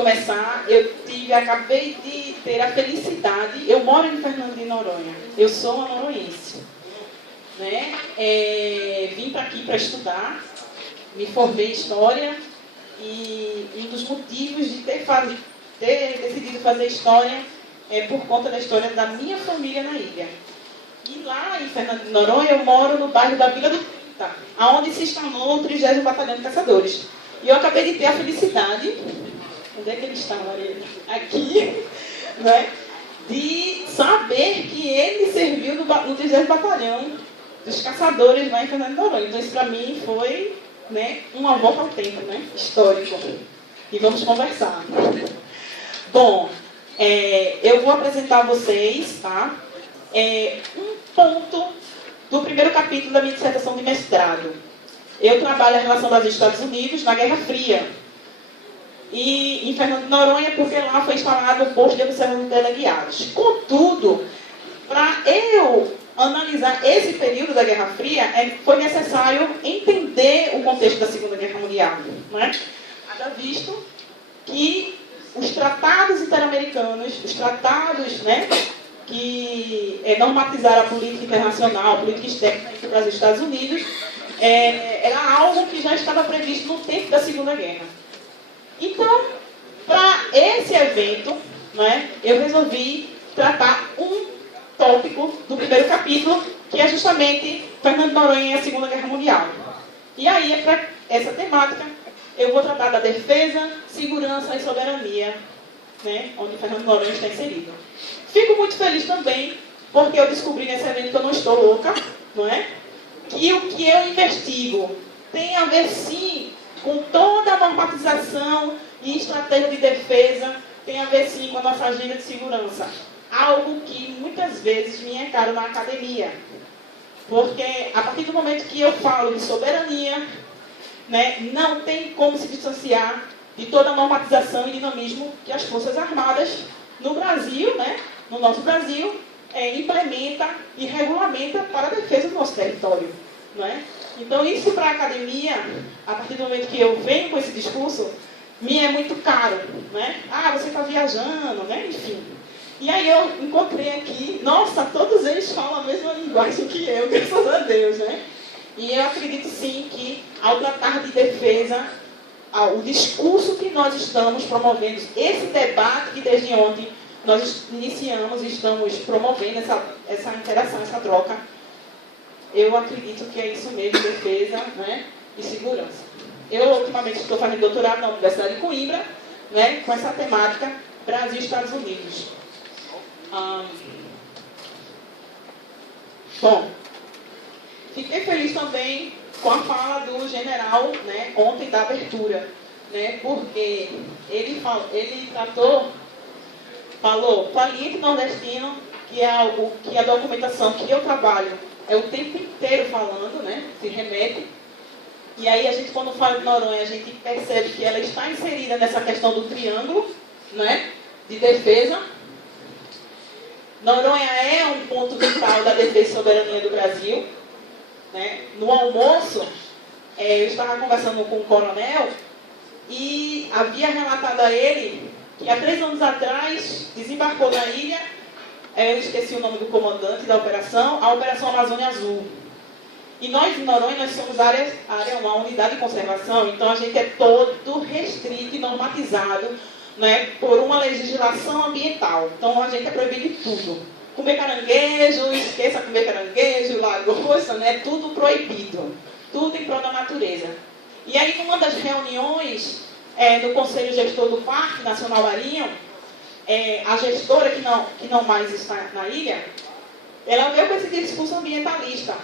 Começar, acabei de ter a felicidade, eu moro em Fernando de Noronha, eu sou uma noronhense, né? Vim para aqui para estudar, me formei em História e um dos motivos de ter decidido fazer História é por conta da história da minha família na ilha. E lá em Fernando de Noronha eu moro no bairro da Vila do Tita, onde se instalou o 30º Batalhão de Caçadores. E eu acabei de ter a felicidade... Onde é que ele está, Maria? Aqui, né? De saber que ele serviu no 30º Batalhão dos Caçadores lá em Fernando de Noronha. Então isso para mim foi, né, uma volta ao tempo, né, histórico. E vamos conversar. Bom, eu vou apresentar a vocês, tá? Um ponto do primeiro capítulo da minha dissertação de mestrado. Eu trabalho a relação dos Estados Unidos na Guerra Fria. E em Fernando de Noronha, porque lá foi instalado o posto de observação de teleguiados. Contudo, para eu analisar esse período da Guerra Fria, foi necessário entender o contexto da Segunda Guerra Mundial. Né? Haja visto que os tratados interamericanos, os tratados, né, que normatizaram a política internacional, a política externa entre o Brasil e os Estados Unidos, era algo que já estava previsto no tempo da Segunda Guerra. Então, para esse evento, né, eu resolvi tratar um tópico do primeiro capítulo, que é justamente Fernando de Noronha e a Segunda Guerra Mundial. E aí, para essa temática, eu vou tratar da defesa, segurança e soberania, né, onde Fernando de Noronha está inserido. Fico muito feliz também, porque eu descobri nesse evento que eu não estou louca, não é? Que o que eu investigo tem a ver, sim, com toda a normatização e estratégia de defesa, tem a ver sim com a nossa agenda de segurança. Algo que muitas vezes me é caro na academia. Porque a partir do momento que eu falo de soberania, né, não tem como se distanciar de toda a normatização e dinamismo que as Forças Armadas no Brasil, né, no nosso Brasil, implementa e regulamenta para a defesa do nosso território. Não é? Então, isso para a academia, a partir do momento que eu venho com esse discurso, me é muito caro. Né? Ah, você está viajando, né? Enfim. E aí eu encontrei aqui, nossa, todos eles falam a mesma linguagem que eu, graças a Deus. Né? E eu acredito sim que, ao tratar de defesa, o discurso que nós estamos promovendo, esse debate que desde ontem nós iniciamos e estamos promovendo essa interação, essa troca, eu acredito que é isso mesmo, defesa, né, e segurança. Eu, ultimamente, estou fazendo doutorado na Universidade de Coimbra, né, com essa temática Brasil e Estados Unidos. Bom, fiquei feliz também com a fala do general, né, ontem da abertura, né, porque ele falou Valiente Nordestino, que é algo que a documentação que eu trabalho é o tempo inteiro falando, né? Se remete. E aí a gente, quando fala de Noronha, a gente percebe que ela está inserida nessa questão do triângulo, né, de defesa. Noronha é um ponto vital da defesa e soberania do Brasil. Né? No almoço, eu estava conversando com o coronel e havia relatado a ele que há 3 anos atrás desembarcou na ilha, eu esqueci o nome do comandante da operação, a Operação Amazônia Azul. E nós, em Noronha, nós somos uma unidade de conservação, então a gente é todo restrito e normatizado, né, por uma legislação ambiental. Então a gente é proibido de tudo. Comer caranguejo, esqueça comer caranguejo, lagosta, né, tudo proibido. Tudo em prol da natureza. E aí, numa das reuniões do Conselho Gestor do Parque Nacional Marinho, a gestora, que não mais está na ilha, ela veio com esse discurso ambientalista.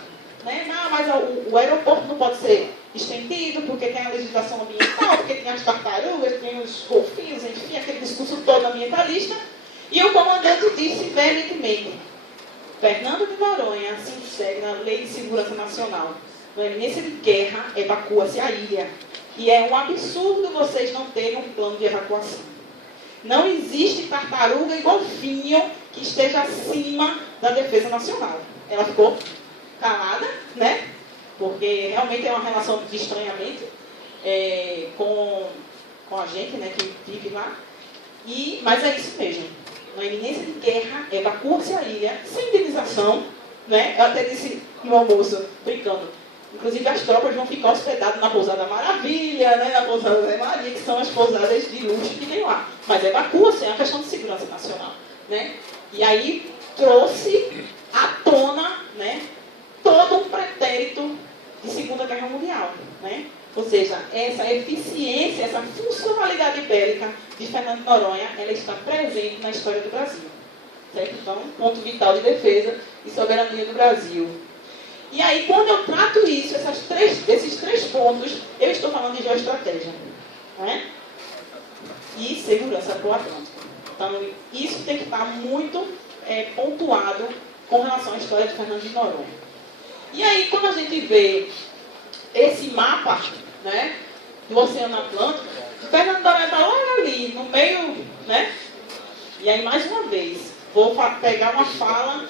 Né? Não, mas o aeroporto não pode ser estendido, porque tem a legislação ambiental, porque tem as tartarugas, tem os golfinhos, enfim, aquele discurso todo ambientalista. E o comandante disse veementemente: Fernando de Noronha se insere na Lei de Segurança Nacional. Na iminência de guerra, evacua-se a ilha. E é um absurdo vocês não terem um plano de evacuação. Não existe tartaruga e golfinho que esteja acima da defesa nacional. Ela ficou calada, né? Porque realmente é uma relação de estranhamento com com a gente, né, que vive lá. Mas é isso mesmo. Na iminência de guerra, evacua-se a ilha, sem indenização, né? Eu até disse no almoço, brincando, inclusive as tropas vão ficar hospedadas na Pousada Maravilha, né? Na Pousada Zé Maria, que são as pousadas de luxo que tem lá. Mas evacua-se, é uma questão de segurança nacional, né? E aí trouxe à tona, né, todo um pretérito de Segunda Guerra Mundial, né? Ou seja, essa eficiência, essa funcionalidade bélica de Fernando de Noronha, ela está presente na história do Brasil. Certo? Então, ponto vital de defesa e soberania do Brasil. E aí, quando eu trato isso, esses três pontos, eu estou falando de geoestratégia, né? E segurança para o Atlântico. Então, isso tem que estar muito pontuado com relação à história de Fernando de Noronha. E aí, quando a gente vê esse mapa, né, do Oceano Atlântico, Fernando de Noronha está lá ali, no meio, né? E aí, mais uma vez, vou pegar uma fala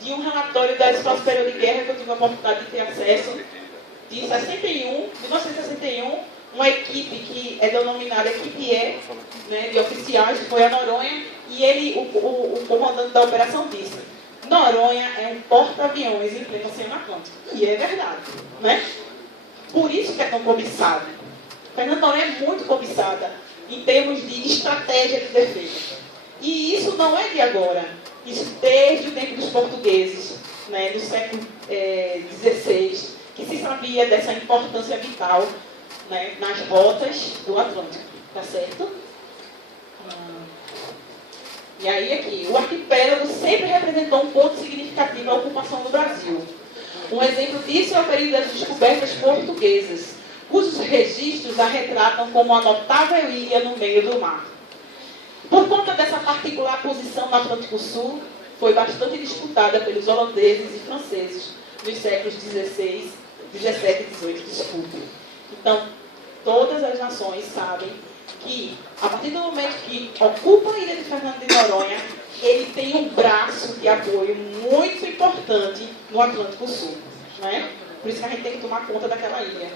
de um relatório da Espaço Superior de Guerra que eu tive a oportunidade de ter acesso, de 1961, uma equipe que é denominada Equipe E, né, de oficiais, que foi a Noronha, e o comandante da operação disse: Noronha é um porta-aviões em pleno Oceano Atlântico. E é verdade, né? Por isso que é tão cobiçado. Fernando de Noronha é muito cobiçada em termos de estratégia de defesa. E isso não é de agora. Isso desde o tempo dos portugueses, né, do século XVI, que se sabia dessa importância vital, né, nas rotas do Atlântico. Tá certo? E aí aqui, o arquipélago sempre representou um ponto significativo na ocupação do Brasil. Um exemplo disso é o período das descobertas portuguesas, cujos registros a retratam como uma notável ilha no meio do mar. Por conta dessa particular posição no Atlântico Sul, foi bastante disputada pelos holandeses e franceses nos séculos XVI, XVII e XVIII, desculpe. Então, todas as nações sabem que, a partir do momento que ocupa a ilha de Fernando de Noronha, ele tem um braço de apoio muito importante no Atlântico Sul, né? Por isso que a gente tem que tomar conta daquela ilha.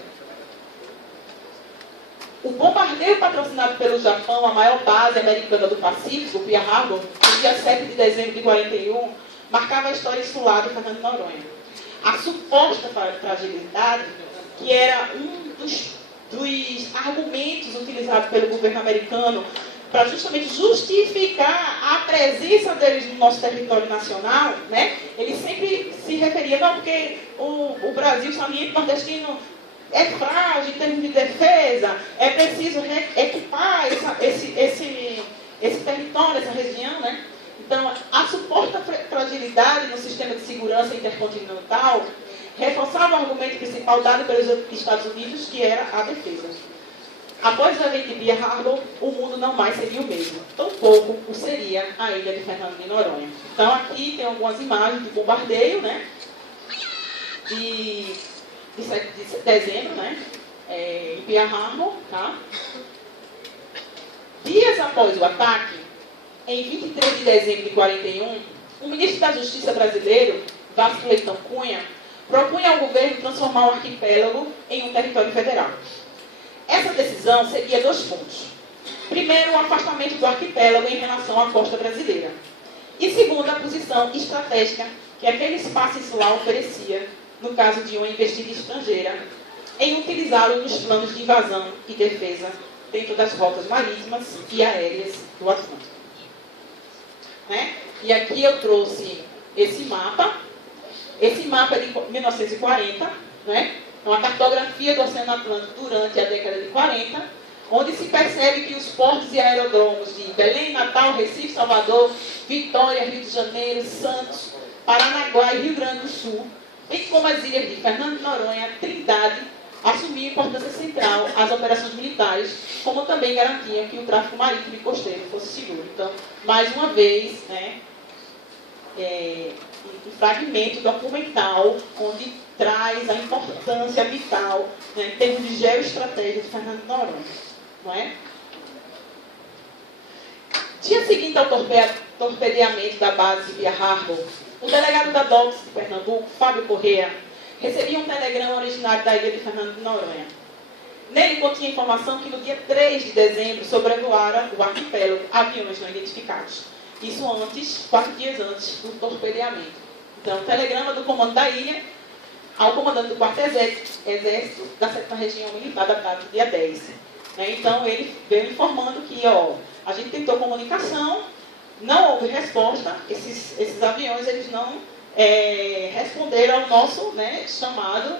O bombardeio patrocinado pelo Japão, a maior base americana do Pacífico, Pearl Harbor, no dia 7 de dezembro de 41, marcava a história insular de Fernando de Noronha. A suposta fragilidade, que era um dos argumentos utilizados pelo governo americano para justamente justificar a presença deles no nosso território nacional, né? Ele sempre se referia, não, porque o Brasil, o saliente nordestino, é frágil em termos de defesa, é preciso equipar esse território, essa região, né? Então, a suposta fragilidade no sistema de segurança intercontinental reforçava o argumento principal dado pelos Estados Unidos, que era a defesa. Após o evento de Pearl Harbor, o mundo não mais seria o mesmo. Tampouco o seria a ilha de Fernando de Noronha. Então, aqui tem algumas imagens de bombardeio, né? De 7 de dezembro, né? Em Pearl Harbor, tá? Dias após o ataque, em 23 de dezembro de 41, o ministro da Justiça brasileiro, Vasco Leitão Cunha, propunha ao governo transformar o arquipélago em um território federal. Essa decisão seguia 2 pontos. Primeiro, o afastamento do arquipélago em relação à costa brasileira. E segundo, a posição estratégica que aquele espaço insular oferecia, no caso de uma investida estrangeira, em utilizá-lo nos planos de invasão e defesa dentro das rotas marítimas e aéreas do Atlântico. Né? E aqui eu trouxe esse mapa. Esse mapa é de 1940, né? É uma cartografia do Oceano Atlântico durante a década de 40, onde se percebe que os portos e aerodromos de Belém, Natal, Recife, Salvador, Vitória, Rio de Janeiro, Santos, Paranaguá e Rio Grande do Sul, bem como as ilhas de Fernando de Noronha, Trindade, assumiam importância central às operações militares, como também garantiam que o tráfego marítimo e costeiro fosse seguro. Então, mais uma vez, né, um fragmento documental onde traz a importância vital, né, em termos de geoestratégia de Fernando de Noronha. Não é? Dia seguinte ao torpedeamento da base de Pearl Harbor, o delegado da DOPS de Pernambuco, Fábio Corrêa, recebia um telegrama originário da ilha de Fernando de Noronha. Nele continha informação que no dia 3 de dezembro sobrevoaram o arquipélago aviões não identificados. Isso antes, 4 dias antes do torpedeamento. Então, telegrama do comando da ilha ao comandante do 4º Exército da 7ª Região Militar, datado do dia 10. Então, ele veio informando que a gente tentou comunicação, não houve resposta, esses aviões eles não responderam ao nosso chamado,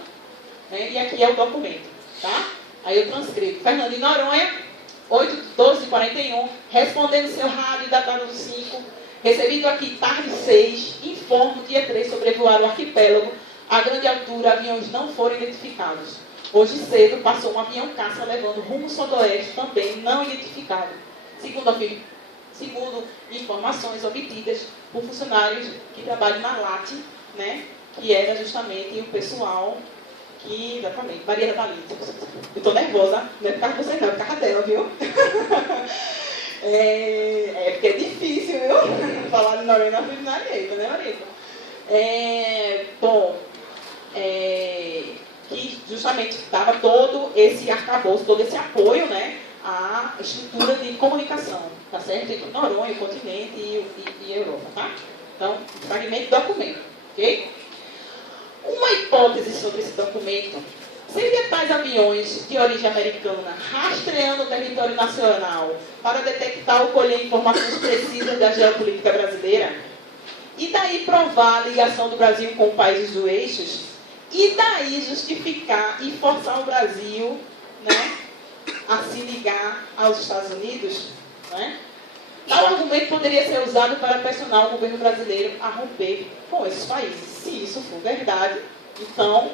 e aqui é o documento. Tá? Aí eu transcrevo. Fernando de Noronha, 8/12/41, respondendo seu rádio, datado do 5, recebido aqui tarde 6, informo dia 3 sobrevoar o arquipélago, a grande altura, aviões não foram identificados. Hoje cedo passou um avião caça levando rumo sudoeste, também não identificado. Segundo informações obtidas por funcionários que trabalham na LAT, que era justamente o pessoal que, exatamente, Maria da Lita. Eu estou nervosa, não é por causa de você não, é por causa dela, viu? Porque é difícil, viu? Falar de Noronha na Frinarieta, né, Marita? Que justamente dava todo esse arcabouço, todo esse apoio, à estrutura de comunicação, tá certo? Entre Noronha, o continente e a Europa, tá? Então, fragmento do documento, ok? Uma hipótese sobre esse documento seria tais aviões de origem americana rastreando o território nacional para detectar ou colher informações precisas da geopolítica brasileira e daí provar a ligação do Brasil com países do eixo e daí justificar e forçar o Brasil a se ligar aos Estados Unidos. Tal argumento poderia ser usado para pressionar o governo brasileiro a romper com esses países. Se isso for verdade, então,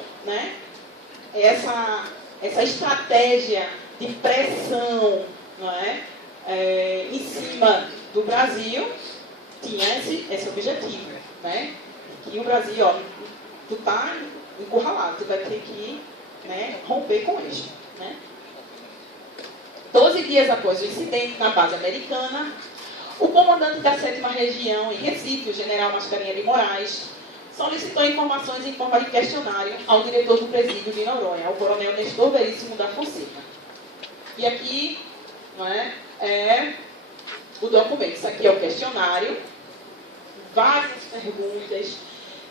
essa estratégia de pressão em cima do Brasil tinha esse objetivo, que o Brasil, tu está encurralado, tu vai ter que romper com isso. 12 dias após o incidente na base americana, o comandante da 7ª Região em Recife, o general Mascarenhas de Moraes, solicitou informações em forma de questionário ao diretor do presídio de Noronha, o coronel Nestor Veríssimo da Fonseca. E aqui é o documento. Isso aqui é o questionário, várias perguntas,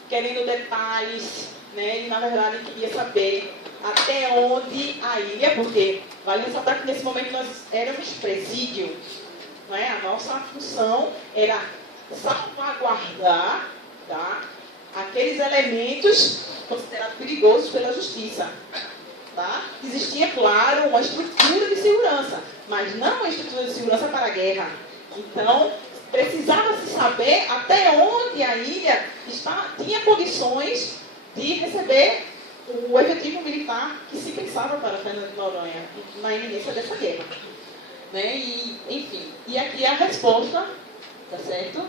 querendo detalhes, e na verdade queria saber até onde a ilha, porque vale ressaltar que nesse momento nós éramos presídio, a nossa função era salvaguardar aqueles elementos considerados perigosos pela justiça. Existia, claro, uma estrutura de segurança, mas não uma estrutura de segurança para a guerra. Então, precisava-se saber até onde a ilha tinha condições de receber o efetivo militar que se pensava para Fernando de Noronha na iminência dessa guerra. Enfim, e aqui é a resposta, tá certo?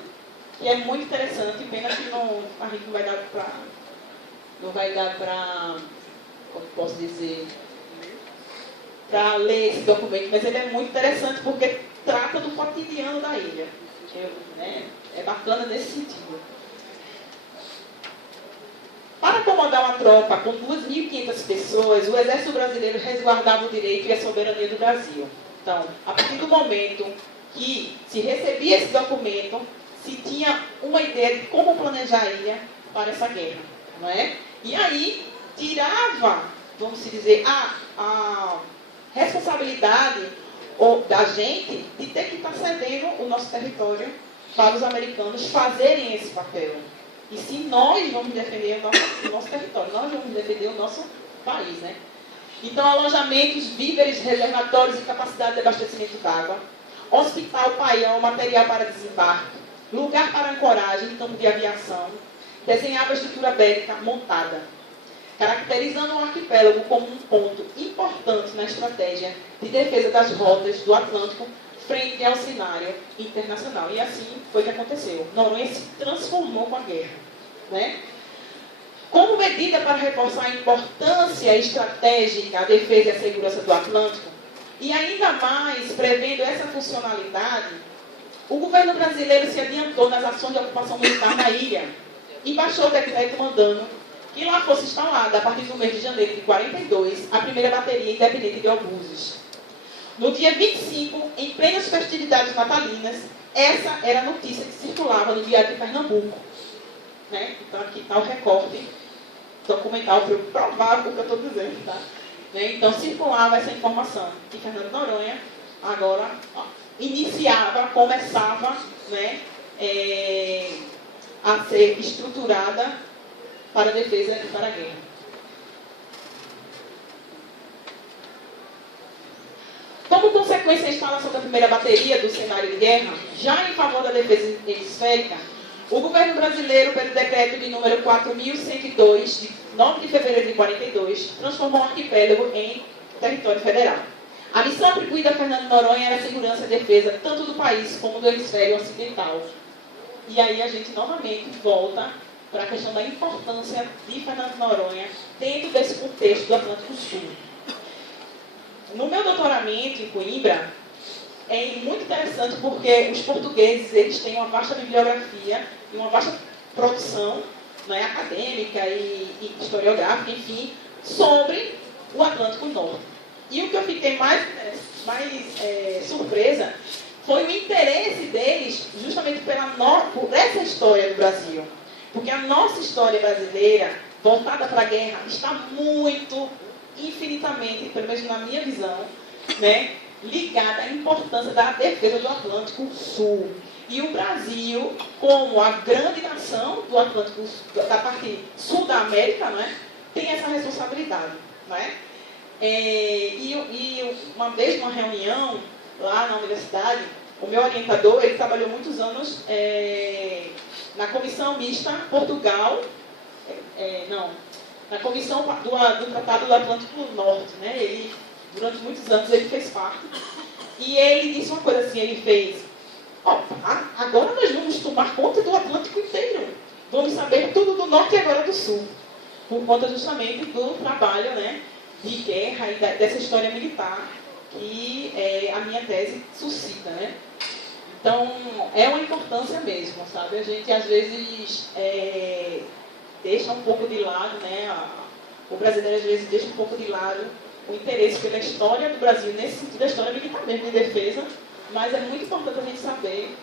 Que é muito interessante, pena que a gente não vai dar para, como posso dizer, para ler esse documento, mas ele é muito interessante porque trata do cotidiano da ilha. É bacana nesse sentido. Para comandar uma tropa com 2.500 pessoas, o Exército Brasileiro resguardava o direito e a soberania do Brasil. Então, a partir do momento que se recebia esse documento, se tinha uma ideia de como planejar a ilha para essa guerra. E aí, tirava, vamos dizer, a responsabilidade da gente de ter que estar cedendo o nosso território para os americanos fazerem esse papel. E se nós vamos defender o nosso território, nós vamos defender o nosso país, Então, alojamentos, víveres, reservatórios e capacidade de abastecimento d'água, hospital, paião, material para desembarque, lugar para ancoragem, campo de aviação, desenhava a estrutura bélica montada, caracterizando o arquipélago como um ponto importante na estratégia de defesa das rotas do Atlântico frente ao cenário internacional. E assim foi que aconteceu. Noronha se transformou com a guerra. Como medida para reforçar a importância estratégica, a defesa e a segurança do Atlântico, e ainda mais prevendo essa funcionalidade, o governo brasileiro se adiantou nas ações de ocupação militar na ilha e baixou o decreto mandando e lá fosse instalada, a partir do mês de janeiro de 42, a primeira bateria independente de Búzios. No dia 25, em plenas festividades natalinas, essa era a notícia que circulava no Diário de Pernambuco. Né? Então aqui está o recorte documental provável que eu estou dizendo. Tá? Né? Então circulava essa informação que Fernando Noronha agora começava, né, a ser estruturada para a defesa e para a guerra. Como consequência da instalação da primeira bateria do cenário de guerra, já em favor da defesa hemisférica, o governo brasileiro, pelo decreto de número 4.102, de 9 de fevereiro de 42, transformou o arquipélago em território federal. A missão atribuída a Fernando Noronha era a segurança e defesa tanto do país como do hemisfério ocidental. E aí a gente novamente volta para a questão da importância de Fernando Noronha dentro desse contexto do Atlântico Sul. No meu doutoramento em Coimbra, é muito interessante porque os portugueses eles têm uma vasta bibliografia e uma vasta produção, né, acadêmica e historiográfica, enfim, sobre o Atlântico Norte. E o que eu fiquei mais surpresa foi o interesse deles justamente por essa história do Brasil. Porque a nossa história brasileira, voltada para a guerra, está muito, infinitamente, pelo menos na minha visão, né, ligada à importância da defesa do Atlântico Sul. E o Brasil, como a grande nação do Atlântico, da parte sul da América, né, tem essa responsabilidade. Né? E uma vez numa reunião lá na universidade, o meu orientador, ele trabalhou muitos anos na comissão mista Portugal, na comissão do Tratado do Atlântico Norte, né? Ele, durante muitos anos, ele fez parte. E ele disse uma coisa assim, ele fez, agora nós vamos tomar conta do Atlântico inteiro. Vamos saber tudo do Norte e agora do Sul. Por conta justamente do trabalho, né, de guerra e dessa história militar que a minha tese suscita, né? Então, é uma importância mesmo, sabe? A gente, às vezes, deixa um pouco de lado, né? O brasileiro, às vezes, deixa um pouco de lado o interesse pela história do Brasil, nesse sentido da história militar mesmo, de defesa, mas é muito importante a gente saber,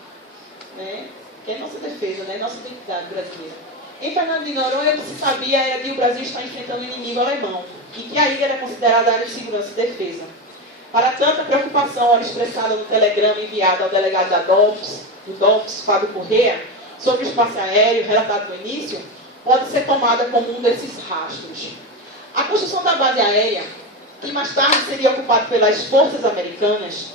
né, que é nossa defesa, né, nossa identidade brasileira. Em Fernando de Noronha, o que se sabia era que o Brasil está enfrentando um inimigo alemão e que a ilha era considerada área de segurança e defesa. Para tanto, a preocupação era expressada no telegrama enviado ao delegado da DOPS, Fábio Corrêa, sobre o espaço aéreo, relatado no início, pode ser tomada como um desses rastros. A construção da base aérea, que mais tarde seria ocupada pelas forças americanas,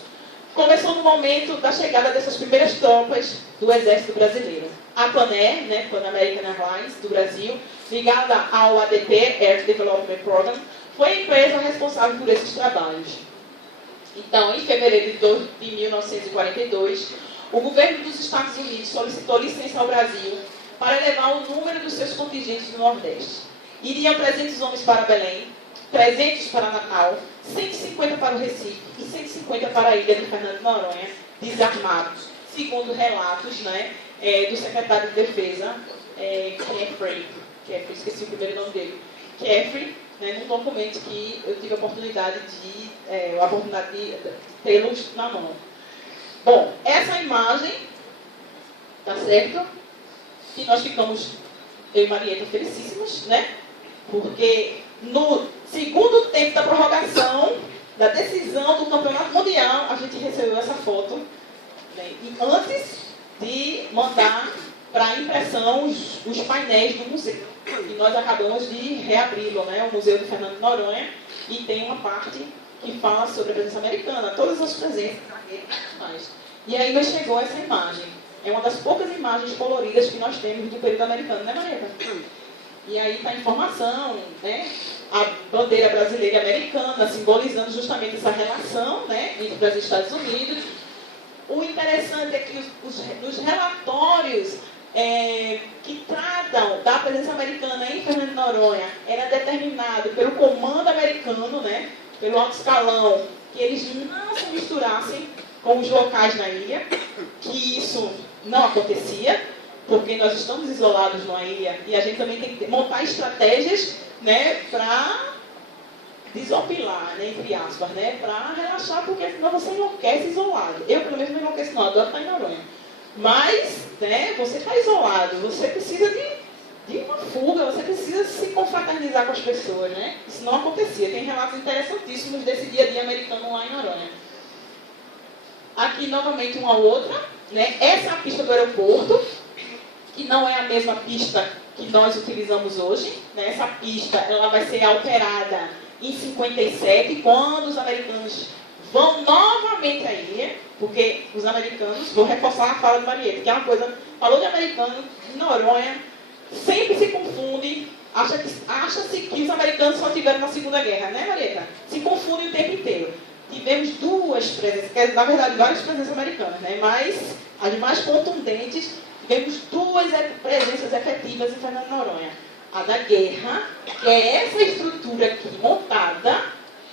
começou no momento da chegada dessas primeiras tropas do Exército Brasileiro. A PANAIR, né, Pan American Airlines, do Brasil, ligada ao ADP, Air Development Program, foi a empresa responsável por esses trabalhos. Então, em fevereiro de 1942, o governo dos Estados Unidos solicitou licença ao Brasil para elevar o número dos seus contingentes no Nordeste. Iriam 300 homens para Belém, 300 para Natal, 150 para o Recife e 150 para a ilha de Fernando de Noronha, desarmados, segundo relatos, né, do secretário de Defesa, Caffrey, esqueci o primeiro nome dele, Caffrey, né, num documento que eu tive a oportunidade de tê-los na mão. Bom, essa imagem, tá certo? Que nós ficamos, eu e Marieta, felicíssimos, né? Porque no segundo tempo da prorrogação, da decisão do Campeonato Mundial, a gente recebeu essa foto, né, e antes de mandar para impressão os painéis do museu. E nós acabamos de reabri-lo, né, o Museu de Fernando de Noronha, e tem uma parte que fala sobre a presença americana, todas as presenças. E aí nos chegou essa imagem. É uma das poucas imagens coloridas que nós temos do período americano, né, Marieta? E aí está a informação, né? A bandeira brasileira e americana, simbolizando justamente essa relação, né, entre Brasil e Estados Unidos. O interessante é que os relatórios que tratam da presença americana em Fernando de Noronha era determinado pelo comando americano, né, pelo alto escalão, que eles não se misturassem com os locais na ilha, que isso não acontecia, porque nós estamos isolados numa ilha e a gente também tem que montar estratégias, né, para desopilar, né, entre aspas, né, para relaxar, porque senão você enlouquece isolado. Eu, pelo menos, não enlouqueço não, adoro estar em Noronha. Mas, né, você está isolado, você precisa de uma fuga, você precisa se confraternizar com as pessoas, né? Isso não acontecia. Tem relatos interessantíssimos desse dia a dia americano lá em Noronha. Aqui, novamente, uma outra, né? Essa é a pista do aeroporto, que não é a mesma pista que nós utilizamos hoje, né? Essa pista, ela vai ser alterada em 57, quando os americanos vão novamente à ilha, porque os americanos, vou reforçar a fala de Marieta, que é uma coisa, falou de americano, de Noronha, sempre se confunde, acha-se que os americanos só tiveram na Segunda Guerra, né, Marieta? Se confundem o tempo inteiro. Tivemos duas presenças, na verdade, várias presenças americanas, né? Mas as mais contundentes, tivemos duas presenças efetivas em Fernando de Noronha. A da guerra, que é essa estrutura aqui montada,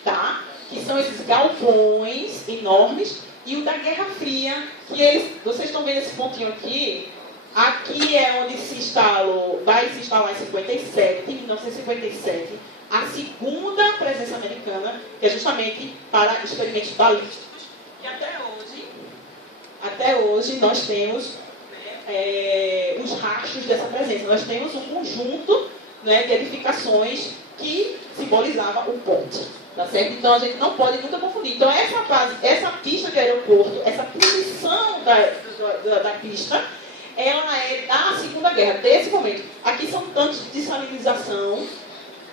tá? Que são esses galpões enormes, e o da Guerra Fria, que eles, vocês estão vendo esse pontinho aqui? Aqui é onde se instalou, vai se instalar em 57, em 1957, a segunda presença americana, que é justamente para experimentos balísticos. E até hoje nós temos os rastros dessa presença. Nós temos um conjunto, né, de edificações que simbolizava o ponte. Tá certo? Então a gente não pode nunca confundir. Então essa pista de aeroporto, essa posição da pista, ela é da Segunda Guerra, desse momento. Aqui são tantos de dessalinização,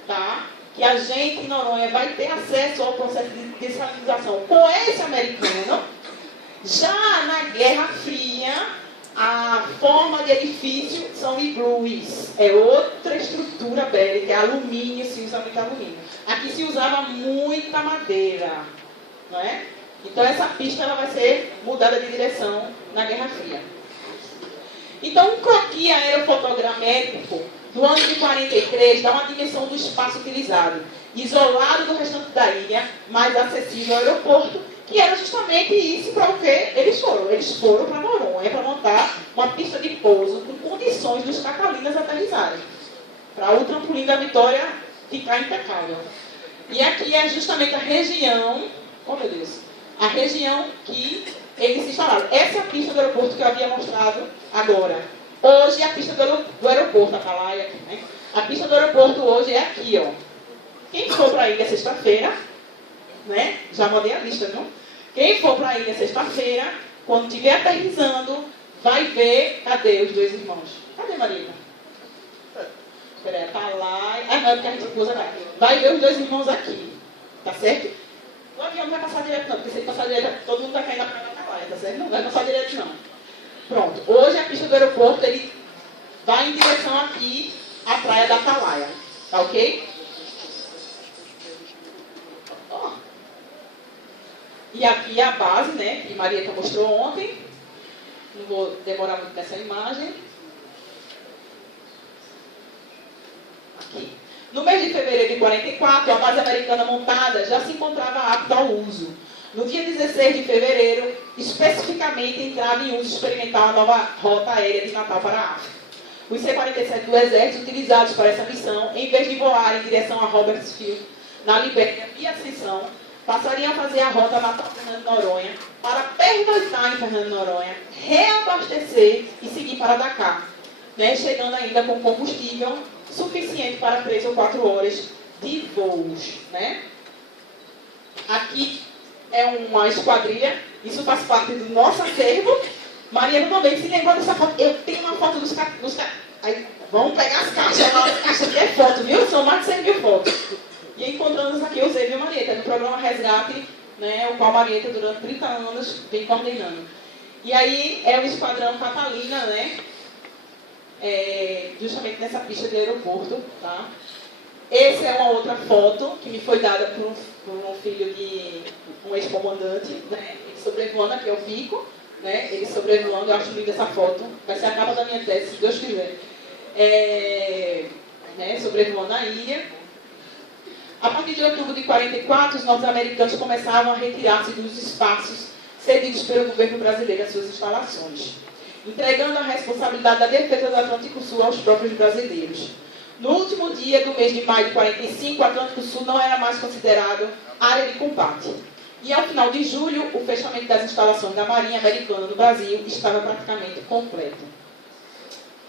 tá? Que a gente em Noronha vai ter acesso ao processo de dessalinização com esse americano. Já na Guerra Fria, a forma de edifício são iglus. É outra estrutura bélica, é alumínio, se usa muito alumínio. Aqui se usava muita madeira, não é? Então essa pista ela vai ser mudada de direção na Guerra Fria. Então um croquis aerofotogramétrico do ano de 43 dá uma dimensão do espaço utilizado, isolado do restante da ilha, mas acessível ao aeroporto, que era justamente isso para o que eles foram. Eles foram para Noronha para montar uma pista de pouso com condições dos catalinas aterrissarem, para o trampolim da Vitória ficar impecável. E aqui é justamente a região, oh meu Deus, a região que eles se instalaram. Essa é a pista do aeroporto que eu havia mostrado agora. Hoje é a pista do aeroporto, a Atalaia, né? A pista do aeroporto hoje é aqui, ó. Quem for para a ilha sexta-feira, né? Já mandei a lista, viu? Quem for para a ilha sexta-feira, quando estiver aterrissando, vai ver, cadê os dois irmãos? Cadê Marina? Peraí, Atalaia. Ah, não, é porque a gente usa lá. Vai ver os dois irmãos aqui, tá certo? O avião não vai passar direto não, porque se ele passar direto, todo mundo vai cair na praia da Atalaia, tá certo? Não vai passar direto não. Pronto, hoje a pista do aeroporto, ele vai em direção aqui à praia da Atalaia, tá ok? Oh. E aqui a base, né, que Marieta mostrou ontem. Não vou demorar muito nessa imagem. Aqui. No mês de fevereiro de 44, a base americana montada já se encontrava apta ao uso. No dia 16 de fevereiro, especificamente entrava em uso experimental a nova rota aérea de Natal para a África. Os C-47 do Exército, utilizados para essa missão, em vez de voar em direção a Robertsfield, na Libéria, via Ascensão, passariam a fazer a rota Natal-Fernando de Noronha para pernoitar em Fernando de Noronha, reabastecer e seguir para Dakar, né, chegando ainda com combustível suficiente para 3 ou 4 horas de voos. Né? Aqui é uma esquadrilha, isso faz parte do nosso acervo. Mariana também se lembrou dessa foto. Eu tenho uma foto dos aí, vamos pegar as caixas, as caixas aqui é foto, viu? São mais de 100 mil fotos. E encontramos aqui o Zé e a Marieta, no programa Resgate, né, o qual Marieta durante 30 anos vem coordenando. E aí é o Esquadrão Catalina, né? Justamente nessa pista de aeroporto, tá? Essa é uma outra foto que me foi dada por um filho de um ex-comandante, né? Ele sobrevoando, aqui é o Pico, né? Ele sobrevoando, eu acho linda essa foto, vai ser a capa da minha tese, se Deus quiser. Né? Sobrevoando a ilha. A partir de outubro de 44, os norte-americanos começavam a retirar-se dos espaços cedidos pelo governo brasileiro às suas instalações. entregando a responsabilidade da defesa do Atlântico Sul aos próprios brasileiros. No último dia do mês de maio de 45, o Atlântico Sul não era mais considerado área de combate. E ao final de julho, o fechamento das instalações da Marinha Americana no Brasil estava praticamente completo.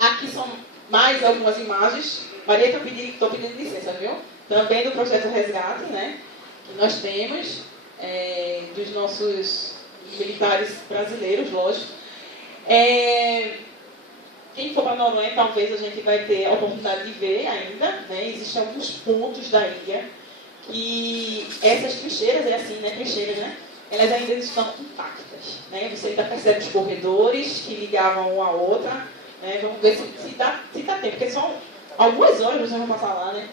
Aqui são mais algumas imagens. Maria, estou pedindo licença, viu? Também do projeto Resgate, né? Que nós temos, dos nossos militares brasileiros, lógico. Quem for para Noronha, talvez a gente vai ter a oportunidade de ver ainda, né? Existem alguns pontos da ilha que essas trincheiras, trincheiras, né? Elas ainda estão intactas, né? Você ainda percebe os corredores que ligavam uma à outra, né? Vamos ver se dá tempo, porque são algumas horas vocês vão passar lá, né?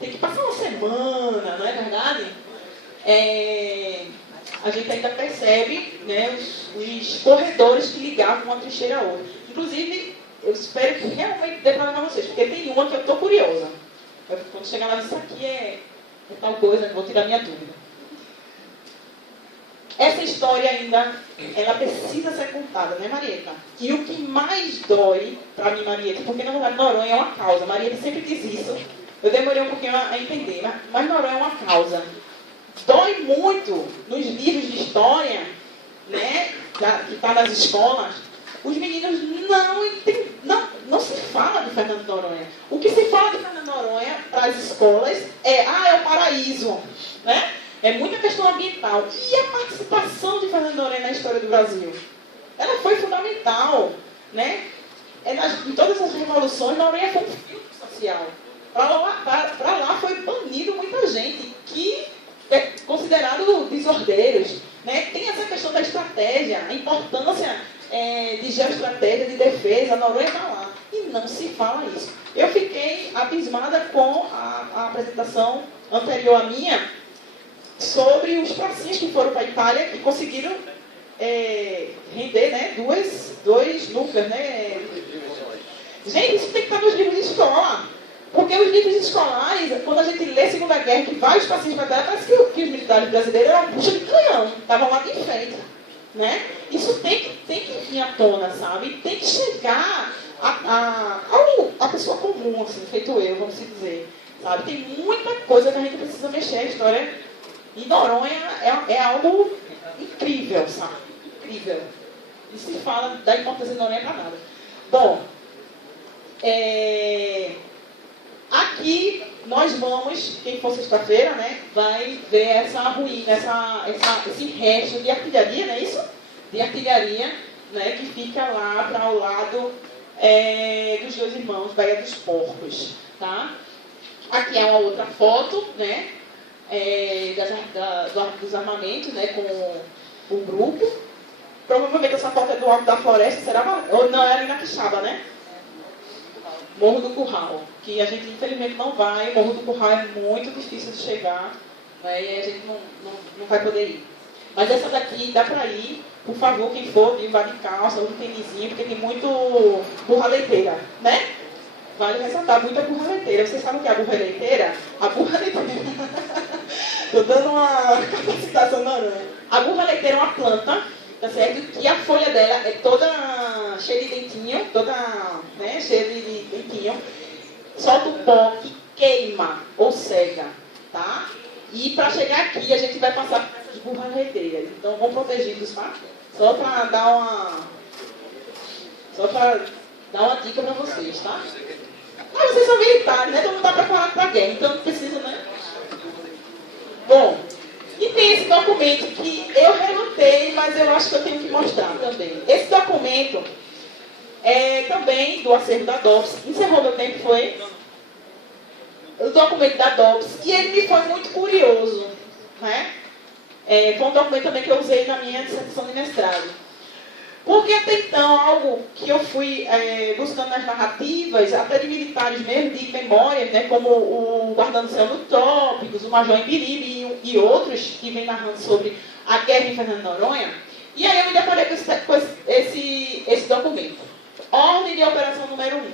Tem que passar uma semana, não é verdade? A gente ainda percebe, né, os corredores que ligavam uma trincheira a outra. Inclusive, eu espero que realmente dê para levar vocês, porque tem uma que eu estou curiosa. Quando chegar lá, isso aqui é tal coisa, vou tirar minha dúvida. Essa história ainda, ela precisa ser contada, né, Marieta? E o que mais dói para mim, Marieta, porque na verdade Noronha é uma causa, Marieta sempre diz isso, eu demorei um pouquinho a entender, mas Noronha é uma causa. Dói muito nos livros de história, né, que está nas escolas, os meninos não se fala de Fernando de Noronha. O que se fala de Fernando de Noronha para as escolas é o paraíso, né? É muita questão ambiental. E a participação de Fernando de Noronha na história do Brasil? Ela foi fundamental, né? Em todas as revoluções, Noronha foi um filtro social. Para lá foi banido muita gente que é considerado desordeiros, né? Tem essa questão da estratégia, a importância de geoestratégia, de defesa, Noronha está lá. E não se fala isso. Eu fiquei abismada com a apresentação anterior à minha sobre os pracinhas que foram para a Itália e conseguiram render, né, dois núcleos, né? Gente, isso tem que estar nos livros de escola. Porque os livros escolares, quando a gente lê Segunda Guerra, que vai os pracinhas para a Itália, parece que os militares brasileiros eram bucha de canhão, estavam lá de frente. Né? Isso tem que vir à tona, sabe? Tem que chegar a pessoa comum, assim, feito eu, vamos dizer. Sabe? Tem muita coisa que a gente precisa mexer. A história em Noronha é algo incrível, sabe? Incrível. Não se fala da importância de Noronha para nada. Bom, aqui nós vamos, quem for sexta-feira, né, vai ver essa ruína, esse resto de artilharia, não é isso? De artilharia, né, que fica lá para o lado dos dois irmãos, Baía dos Porcos, tá? Aqui é uma outra foto, né, dos armamentos, né, com o grupo. Provavelmente essa foto é do Alto da Floresta, será? Ou não, é ali na Quixaba, né? Morro do Curral, que a gente infelizmente não vai, Morro do Curral é muito difícil de chegar, né, e a gente não vai poder ir. Mas essa daqui dá para ir, por favor, quem for, vá de calça ou de tênisinho, porque tem muito burra leiteira, né? Vale ressaltar, muita burra leiteira. Vocês sabem o que é a burra leiteira? A burra leiteira... Estou dando uma capacitação na aranha. A burra leiteira é uma planta, tá certo? E a folha dela é toda cheia de dentinho, toda, né, cheia de dentinho. Solta um pó que queima ou cega, tá? E para chegar aqui a gente vai passar de burras leiteiras. Então vamos protegidos, tá? Só para dar uma dica para vocês, tá? Ah, vocês são militares, né? Então não está preparado para a guerra, então não precisa, né? Bom, e tem esse documento que eu relutei, mas eu acho que eu tenho que mostrar também. Esse documento é também do acervo da DOPS. Encerrou meu tempo, foi? O documento da DOPS, e ele me foi muito curioso, né? Foi um documento também que eu usei na minha dissertação de mestrado. Porque até então, algo que eu fui buscando nas narrativas, até de militares mesmo, de memória, né, como o Guardando o Céu no Trópicos, o Major Ibiribe e outros que vêm narrando sobre a guerra em Fernando de Noronha, e aí eu me deparei com esse documento. Ordem de operação número 1.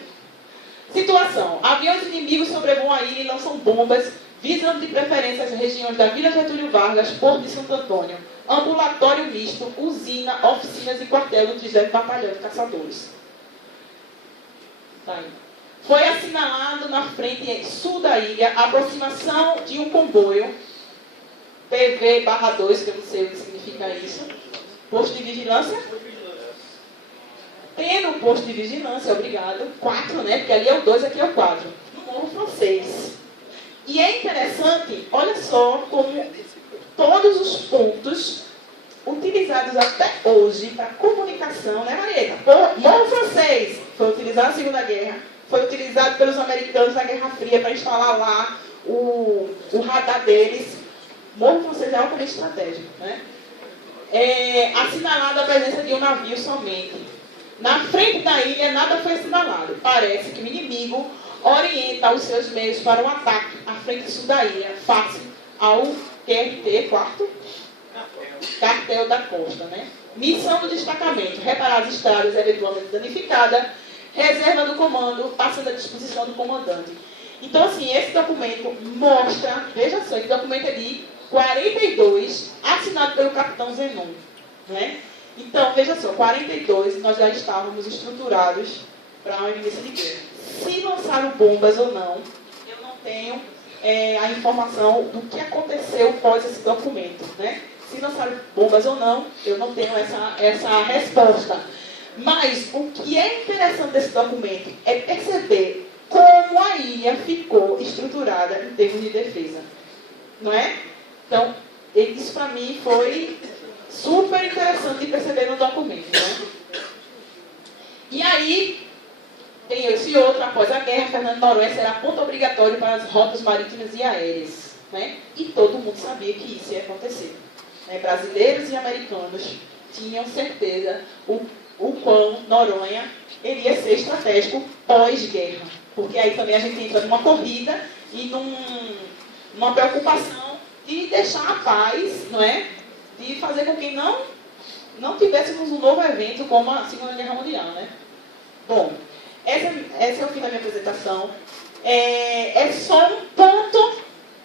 Situação. Aviões inimigos sobrevoam a ilha e lançam bombas, visando de preferência as regiões da Vila Getúlio Vargas, Porto de Santo Antônio, ambulatório misto, usina, oficinas e quartel do 30º Batalhão de Caçadores. Tá aí. Foi assinalado na frente sul da ilha a aproximação de um comboio PV/2, que eu não sei o que significa isso, posto de vigilância. Tendo o posto de vigilância, obrigado, 4, né? Porque ali é o 2, aqui é o 4, no Morro Francês. E é interessante, olha só como todos os pontos utilizados até hoje para comunicação, né, Marieta? Morro Francês foi utilizado na Segunda Guerra, foi utilizado pelos americanos na Guerra Fria para instalar lá o radar deles. Morro Francês é altamente estratégico, né? Assinalada a presença de um navio somente. Na frente da ilha, nada foi assinalado. Parece que o inimigo orienta os seus meios para um ataque à frente sul da ilha, face ao QRT, quarto Cartel da Costa, né? Missão do destacamento: reparar as estradas eventualmente danificadas, reserva do comando, passando à disposição do comandante. Então, assim, esse documento mostra, veja só, esse documento é de 42, assinado pelo capitão Zenon, né? Então, veja só, 42, nós já estávamos estruturados para uma iminência de guerra. Se lançaram bombas ou não, eu não tenho a informação do que aconteceu pós esse documento, né? Se lançaram bombas ou não, eu não tenho essa resposta. Mas o que é interessante desse documento é perceber como a ilha ficou estruturada em termos de defesa, não é? Então, isso para mim foi super interessante de perceber no documento, né? E aí, tem esse outro: após a guerra, Fernando de Noronha será ponto obrigatório para as rotas marítimas e aéreas, né? E todo mundo sabia que isso ia acontecer, né? Brasileiros e americanos tinham certeza o quão Noronha iria ser estratégico pós-guerra, porque aí também a gente entra numa corrida e numa preocupação de deixar a paz, não é? De fazer com que não tivéssemos um novo evento como a Segunda Guerra Mundial, né? Bom, esse é o fim da minha apresentação. É só um ponto,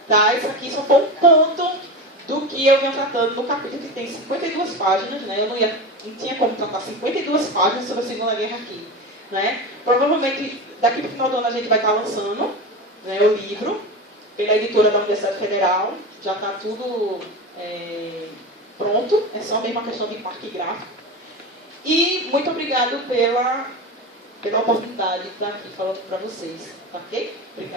tá? Isso aqui só foi um ponto do que eu venho tratando no capítulo que tem 52 páginas, né? Eu não tinha como tratar 52 páginas sobre a Segunda Guerra aqui, né? Provavelmente, daqui para o final do ano a gente vai estar lançando, né, o livro pela editora da Universidade Federal. Já está tudo pronto, é só mesmo uma questão de parque gráfico. E muito obrigado pela oportunidade de estar aqui falando para vocês, tá ok? Obrigado.